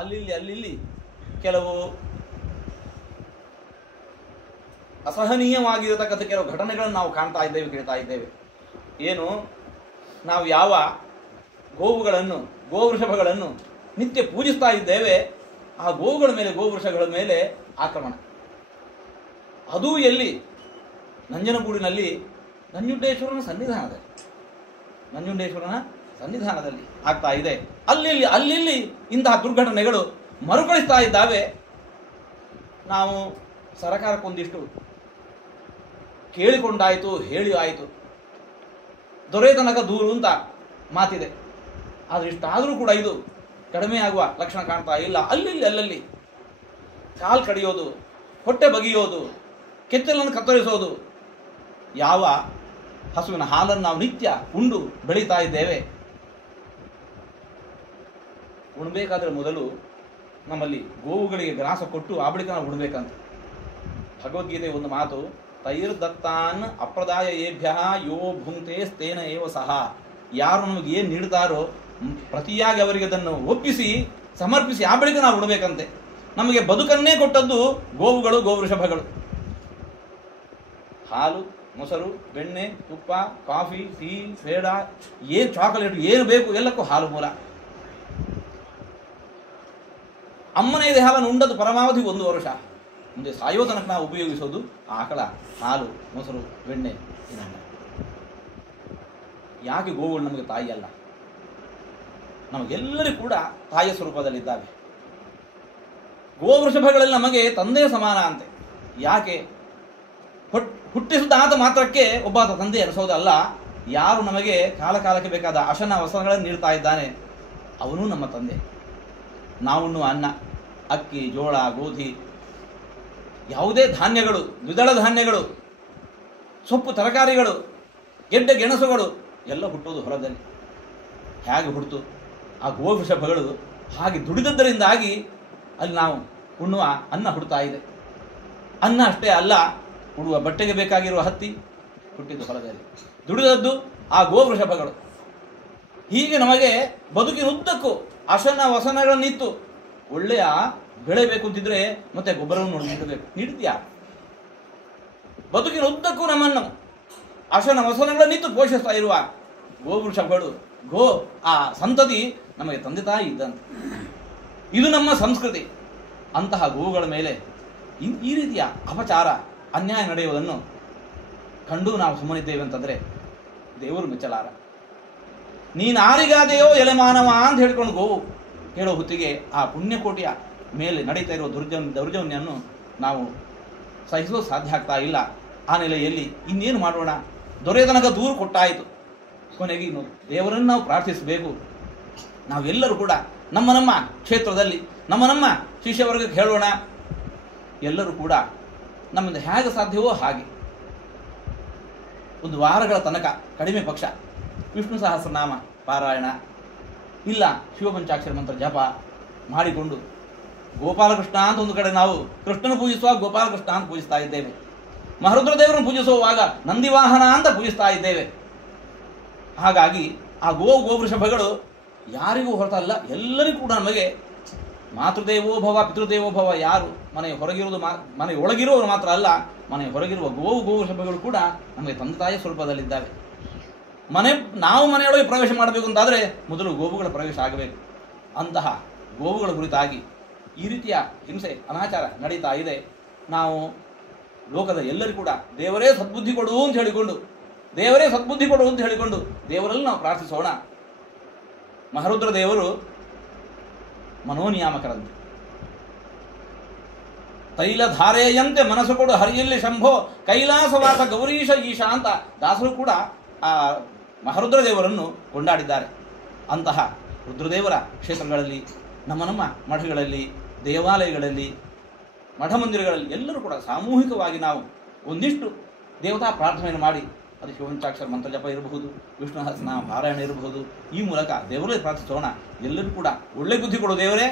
ಅಲ್ಲಿ ಕೆಲವು ಅಸಹನೀಯವಾಗಿರತಕ್ಕಂಥ ಕೆಲವು ಘಟನೆಗಳನ್ನು ನಾವು ಕಾಣ್ತಾ ಇದ್ದೇವೆ, ಕೇಳ್ತಾ ಇದ್ದೇವೆ. ಏನು, ನಾವು ಯಾವ ಗೋವುಗಳನ್ನು, ಗೋವೃಷಭಗಳನ್ನು ನಿತ್ಯ ಪೂಜಿಸ್ತಾ ಇದ್ದೇವೆ, ಆ ಗೋವುಗಳ ಮೇಲೆ, ಗೋವೃಷಗಳ ಮೇಲೆ ಆಕ್ರಮಣ. ಅದೂ ಎಲ್ಲಿ? ನಂಜನಗೂಡಿನಲ್ಲಿ ನಂಜುಂಡೇಶ್ವರನ ಸನ್ನಿಧಾನದಲ್ಲಿ ಆಗ್ತಾ ಇದೆ. ಅಲ್ಲಿ ಇಂತಹ ದುರ್ಘಟನೆಗಳು ಮರುಕಳಿಸ್ತಾ ಇದ್ದಾವೆ. ನಾವು ಸರಕಾರಕ್ಕೊಂದಿಷ್ಟು ಕೇಳಿಕೊಂಡಾಯಿತು, ಹೇಳಿ ಆಯಿತು, ದೊರೆತನಕ ದೂರು ಅಂತ ಮಾತಿದೆ. ಆದರೆ ಇಷ್ಟಾದರೂ ಕೂಡ ಇದು ಕಡಿಮೆ ಆಗುವ ಲಕ್ಷಣ ಕಾಣ್ತಾ ಇಲ್ಲ. ಅಲ್ಲಲ್ಲಿ ಕಾಲು ಕಡಿಯೋದು, ಹೊಟ್ಟೆ ಬಗೆಯೋದು, ಕೆಚ್ಚಲನ್ನು ಕತ್ತರಿಸೋದು. ಯಾವ ಹಸುವಿನ ಹಾಲನ್ನು ನಾವು ನಿತ್ಯ ಉಂಡು ಬೆಳೀತಾ ಇದ್ದೇವೆ, ಉಣ್ಬೇಕಾದ್ರೆ ಮೊದಲು ನಮ್ಮಲ್ಲಿ ಗೋವುಗಳಿಗೆ ಗ್ರಾಸ ಕೊಟ್ಟು ಆ ಬಳಿಕ ನಾವು ಉಣ್ಬೇಕಂತ. ಭಗವದ್ಗೀತೆ ಒಂದು ಮಾತು, ತೈರ್ದತ್ತಾನ್ ಅಪ್ರದಾಯ ಏಭ್ಯ ಯೋ ಭುಂಕ್ತೆ ಸ್ಥೇನ ಏವ ಸಹ. ಯಾರು ನಮಗೆ ಏನು ನೀಡ್ತಾರೋ ಪ್ರತಿಯಾಗಿ ಅವರಿಗೆ ಅದನ್ನು ಒಪ್ಪಿಸಿ ಸಮರ್ಪಿಸಿ ಆ ಬಳಿಕ ನಾವು ಉಣ್ಬೇಕಂತೆ. ನಮಗೆ ಬದುಕನ್ನೇ ಕೊಟ್ಟದ್ದು ಗೋವುಗಳು, ಗೋವೃಷಭಗಳು. ಹಾಲು, ಮೊಸರು, ಬೆಣ್ಣೆ, ತುಪ್ಪ, ಕಾಫಿ, ಟೀ, ಪೇಡ, ಏನು ಚಾಕೊಲೇಟ್, ಏನು ಬೇಕು ಎಲ್ಲಕ್ಕೂ ಹಾಲು ಮೂಲ. ಅಮ್ಮನ ಇದೆ ಹಾಲನ್ನು ಉಂಡದ್ದು ಪರಮಾವಧಿ 1 ವರ್ಷ. ಮುಂದೆ ಸಾಯೋ ತನಕ ನಾವು ಉಪಯೋಗಿಸೋದು ಆಕಳ ಹಾಲು, ಮೊಸರು, ಬೆಣ್ಣೆ, ಇದನ್ನ. ಯಾಕೆ ಗೋವುಗಳು ನಮಗೆ ತಾಯಿ ಅಲ್ಲ? ನಮಗೆಲ್ಲರಿಗೂ ಕೂಡ ತಾಯಿಯ ಸ್ವರೂಪದಲ್ಲಿದ್ದಾವೆ. ಗೋವೃಷಭಗಳಲ್ಲಿ ನಮಗೆ ತಂದೆಯ ಸಮಾನ ಅಂತೆ. ಯಾಕೆ? ಹುಟ್ಟಿಸಿದ ಆತ ಮಾತ್ರಕ್ಕೆ ಒಬ್ಬ ತಂದೆ ಎನಿಸೋದಲ್ಲ. ಯಾರು ನಮಗೆ ಕಾಲಕಾಲಕ್ಕೆ ಬೇಕಾದ ಅಶನ ವಸನಗಳನ್ನು ನೀಡ್ತಾ ಇದ್ದಾನೆ, ಅವನು ನಮ್ಮ ತಂದೆ. ನಾವುಣ್ಣುವ ಅನ್ನ, ಅಕ್ಕಿ, ಜೋಳ, ಗೋಧಿ, ಯಾವುದೇ ಧಾನ್ಯಗಳು, ದ್ವಿದಳ ಧಾನ್ಯಗಳು, ಸೊಪ್ಪು ತರಕಾರಿಗಳು, ಗೆಡ್ಡೆ ಗೆಣಸುಗಳು ಎಲ್ಲ ಹುಟ್ಟುವುದು ಹೊರದಲ್ಲಿ. ಹೇಗೆ ಹುಟ್ಟಿತು? ಆ ಗೋವೃಷಭಗಳು ಹಾಗೆ ದುಡಿದದ್ದರಿಂದಾಗಿ ಅಲ್ಲಿ ನಾವು ಉಣ್ಣುವ ಅನ್ನ ಹುಡ್ತಾ ಇದೆ. ಅನ್ನ ಅಷ್ಟೇ ಅಲ್ಲ, ಉಡುವ ಬಟ್ಟೆಗೆ ಬೇಕಾಗಿರುವ ಹತ್ತಿ ಹುಟ್ಟಿದ್ದು ಹೊಲದಲ್ಲಿ. ದುಡಿದದ್ದು ಆ ಗೋವೃಷಭಗಳು. ಹೀಗೆ ನಮಗೆ ಬದುಕಿನುದ್ದಕ್ಕೂ ಅಶನ ವಸನಗಳನ್ನಿತ್ತು. ಒಳ್ಳೆಯ ಬೆಳೆ ಬೇಕು ಅಂತಿದ್ರೆ ಮತ್ತೆ ಗೊಬ್ಬರವನ್ನು ನೀಡಬೇಕು. ನೀಡ್ತೀಯಾ? ಬದುಕಿನುದ್ದಕ್ಕೂ ನಮ್ಮನ್ನು ಅಶನ ವಸನಗಳನ್ನಿತ್ತು ಪೋಷಿಸ್ತಾ ಇರುವ ಗೋವೃಷಭಗಳು, ಆ ಸಂತತಿ ನಮಗೆ ತಂದೆ ತಾಯಿ ಇದ್ದಂತೆ. ಇದು ನಮ್ಮ ಸಂಸ್ಕೃತಿ. ಅಂತಹ ಗೋವುಗಳ ಮೇಲೆ ಈ ರೀತಿಯ ಅಪಚಾರ, ಅನ್ಯಾಯ ನಡೆಯುವುದನ್ನು ಕಂಡು ನಾವು ಸುಮ್ಮನಿದ್ದೇವೆ ಅಂತಂದ್ರೆ ದೇವರು ಮೆಚ್ಚಲಾರ. ನೀನಾರಿಗಾದೆಯೋ ಎಲೆ ಮಾನವ ಅಂತ ಹೇಳ್ಕೊಂಡು ಗೋವು ಹೇಳೋ ಹೊತ್ತಿಗೆ ಆ ಪುಣ್ಯಕೋಟಿಯ ಮೇಲೆ ನಡೀತಾ ಇರುವ ದೌರ್ಜನ್ಯವನ್ನು ನಾವು ಸಹಿಸೋದು ಸಾಧ್ಯ ಆಗ್ತಾ ಇಲ್ಲ. ಆ ನೆಲೆಯಲ್ಲಿ ಇನ್ನೇನು ಮಾಡೋಣ? ದೊರೆತನಕ ದೂರು ಕೊಟ್ಟಾಯಿತು. ಕೊನೆಗೆ ಇನ್ನು ದೇವರನ್ನು ನಾವು ಪ್ರಾರ್ಥಿಸಬೇಕು. ನಾವೆಲ್ಲರೂ ಕೂಡ ನಮ್ಮ ಕ್ಷೇತ್ರದಲ್ಲಿ ನಮ್ಮ ಶಿಷ್ಯವರ್ಗಕ್ಕೆ ಹೇಳೋಣ. ಎಲ್ಲರೂ ಕೂಡ ನಮ್ಮಿಂದ ಹೇಗೆ ಸಾಧ್ಯವೋ ಹಾಗೆ ಒಂದು ವಾರಗಳ ತನಕ ಕಡಿಮೆ ಪಕ್ಷ ವಿಷ್ಣು ಸಹಸ್ರನಾಮ ಪಾರಾಯಣ, ಇಲ್ಲ ಶಿವಪಂಚಾಕ್ಷರ ಮಂತ್ರ ಜಪ ಮಾಡಿಕೊಂಡು ಗೋಪಾಲಕೃಷ್ಣ ಅಂತ ಒಂದು ಕಡೆ ನಾವು ಕೃಷ್ಣನ ಪೂಜಿಸುವಾಗ ಗೋಪಾಲಕೃಷ್ಣ ಅಂತ ಪೂಜಿಸ್ತಾ ಇದ್ದೇವೆ. ಮಹರುದ್ರ ದೇವರನ್ನು ಪೂಜಿಸುವಾಗ ನಂದಿವಾಹನ ಅಂತ ಪೂಜಿಸ್ತಾ ಇದ್ದೇವೆ. ಹಾಗಾಗಿ ಆ ಗೋವೃಷಭಗಳು ಯಾರಿಗೂ ಹೊರತಲ್ಲ, ಎಲ್ಲರಿಗೂ ಕೂಡ ನಮಗೆ ಮಾತೃದೇವೋಭವ ಪಿತೃದೇವೋಭವ. ಯಾರು ಮನೆಯ ಹೊರಗಿರುವುದು, ಮನೆಯ ಒಳಗಿರುವವರು ಮಾತ್ರ ಅಲ್ಲ, ಮನೆಯ ಹೊರಗಿರುವ ಗೋವೃಷಭಗಳು ಕೂಡ ನಮಗೆ ತಂದೆ ತಾಯಿಯ ಸ್ವರೂಪದಲ್ಲಿದ್ದಾವೆ. ನಾವು ಮನೆಯೊಳಗೆ ಪ್ರವೇಶ ಮಾಡಬೇಕು ಅಂತಾದರೆ ಮೊದಲು ಗೋವುಗಳ ಪ್ರವೇಶ ಆಗಬೇಕು. ಅಂತಹ ಗೋವುಗಳ ಕುರಿತಾಗಿ ಈ ರೀತಿಯ ಹಿಂಸೆ, ಅನಾಚಾರ ನಡೀತಾ ಇದೆ. ನಾವು ಲೋಕದ ಎಲ್ಲರಿಗೂ ಕೂಡ ದೇವರೇ ಸದ್ಬುದ್ಧಿ ಕೊಡು ಅಂತ ಹೇಳಿಕೊಂಡು ದೇವರಲ್ಲಿ ನಾವು ಪ್ರಾರ್ಥಿಸೋಣ. ಮಹರುದ್ರ ದೇವರು ಮನೋನಿಯಾಮಕರಂತೆ. ತೈಲಧಾರೆಯಂತೆ ಮನಸ್ಸು ಕೊಡು ಹರಿಯಲ್ಲಿ ಶಂಭೋ ಕೈಲಾಸವಾಸ ಗೌರೀಶ ಈಶಾ ಅಂತ ದಾಸರು ಕೂಡ ಆ ಮಹರುದ್ರ ದೇವರನ್ನು ಕೊಂಡಾಡಿದ್ದಾರೆ. ಅಂತಹ ರುದ್ರದೇವರ ಕ್ಷೇತ್ರಗಳಲ್ಲಿ, ನಮ್ಮ ಮಠಗಳಲ್ಲಿ, ದೇವಾಲಯಗಳಲ್ಲಿ, ಮಠ ಮಂದಿರಗಳಲ್ಲಿ ಎಲ್ಲರೂ ಕೂಡ ಸಾಮೂಹಿಕವಾಗಿ ನಾವು ಒಂದಿಷ್ಟು ದೇವತಾ ಪ್ರಾರ್ಥನೆಯನ್ನು ಮಾಡಿ, ಅದು ಶಿವಪಂಚಾಕ್ಷರ ಮಂತ್ರ ಜಪ ಇರಬಹುದು, ವಿಷ್ಣು ಸಹಸ್ರನಾಮ ಪಾರಾಯಣ ಇರಬಹುದು, ಈ ಮೂಲಕ ದೇವರಲ್ಲಿ ಪ್ರಾರ್ಥಿಸೋಣ. ಎಲ್ಲರೂ ಕೂಡ ಒಳ್ಳೆ ಬುದ್ಧಿ ಕೊಡೋ ದೇವರೇ.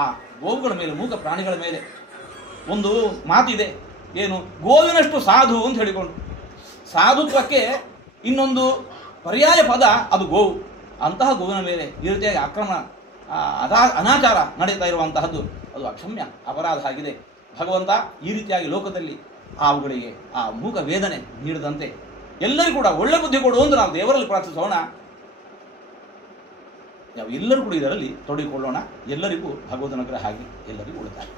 ಆ ಗೋವುಗಳ ಮೇಲೆ, ಮೂಕ ಪ್ರಾಣಿಗಳ ಮೇಲೆ ಒಂದು ಮಾತಿದೆ, ಏನು, ಗೋವಿನಷ್ಟು ಸಾಧು ಅಂತ ಹೇಳಿಕೊಂಡು. ಸಾಧುತ್ವಕ್ಕೆ ಇನ್ನೊಂದು ಪರ್ಯಾಯ ಪದ ಅದು ಗೋವು. ಅಂತಹ ಗೋವಿನ ಮೇಲೆ ಈ ರೀತಿಯಾಗಿ ಆಕ್ರಮಣ ಅನಾಚಾರ ನಡೀತಾ ಇರುವಂತಹದ್ದು ಅದು ಅಕ್ಷಮ್ಯ ಅಪರಾಧ ಆಗಿದೆ. ಭಗವಂತ ಈ ರೀತಿಯಾಗಿ ಲೋಕದಲ್ಲಿ ಅವುಗಳಿಗೆ ಆ ಮೂಕ ವೇದನೆ ನೀಡದಂತೆ ಎಲ್ಲರಿಗೂ ಕೂಡ ಒಳ್ಳೆ ಬುದ್ಧಿ ಕೊಡು ಎಂದು ನಾವು ದೇವರಲ್ಲಿ ಪ್ರಾರ್ಥಿಸೋಣ. ನಾವು ಎಲ್ಲರೂ ಕೂಡ ಇದರಲ್ಲಿ ತೊಡಗಿಕೊಳ್ಳೋಣ. ಎಲ್ಲರಿಗೂ ಭಗವಂತನ ಅನುಗ್ರಹ ಆಗಿ ಎಲ್ಲರಿಗೂ ಉಳಿತಾರೆ.